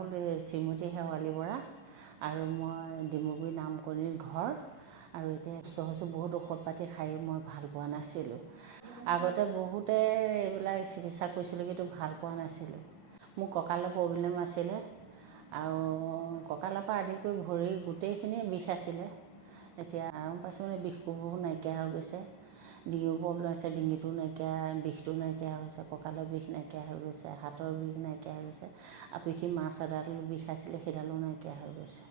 হ'ল শ্ৰীমতী শেৱালী বৰা আৰু মই ডিমুগুৰি নামকৰণিৰ ঘৰ। আৰু এতিয়া সুস্থ হৈছোঁ। বহুত ঔষধ পাতি খাই মই ভাল পোৱা নাছিলোঁ। আগতে বহুতে এইবিলাক চিকিৎসা কৰিছিলোঁ, কিন্তু ভাল পোৱা নাছিলোঁ। মোৰ কঁকালৰ প্ৰব্লেম আছিলে আৰু কঁকালৰ পৰা আদি কৰি ভৰি গোটেইখিনিয়ে বিষ আছিলে। এতিয়া আৰাম পাইছোঁ, মানে বিষ কোবোৰ নাইকিয়া হৈ গৈছে। ডিঙিও প্ৰব্লেম আছে, ডিঙিটো নাইকিয়া, বিষটো নাইকিয়া হৈছে, কঁকালৰ বিষ নাইকিয়া হৈ গৈছে, হাতৰ বিষ নাইকিয়া হৈ গৈছে, আৰু পিঠি মাছ এডাল বিষ আছিলে সেইডালো নাইকিয়া হৈ গৈছে।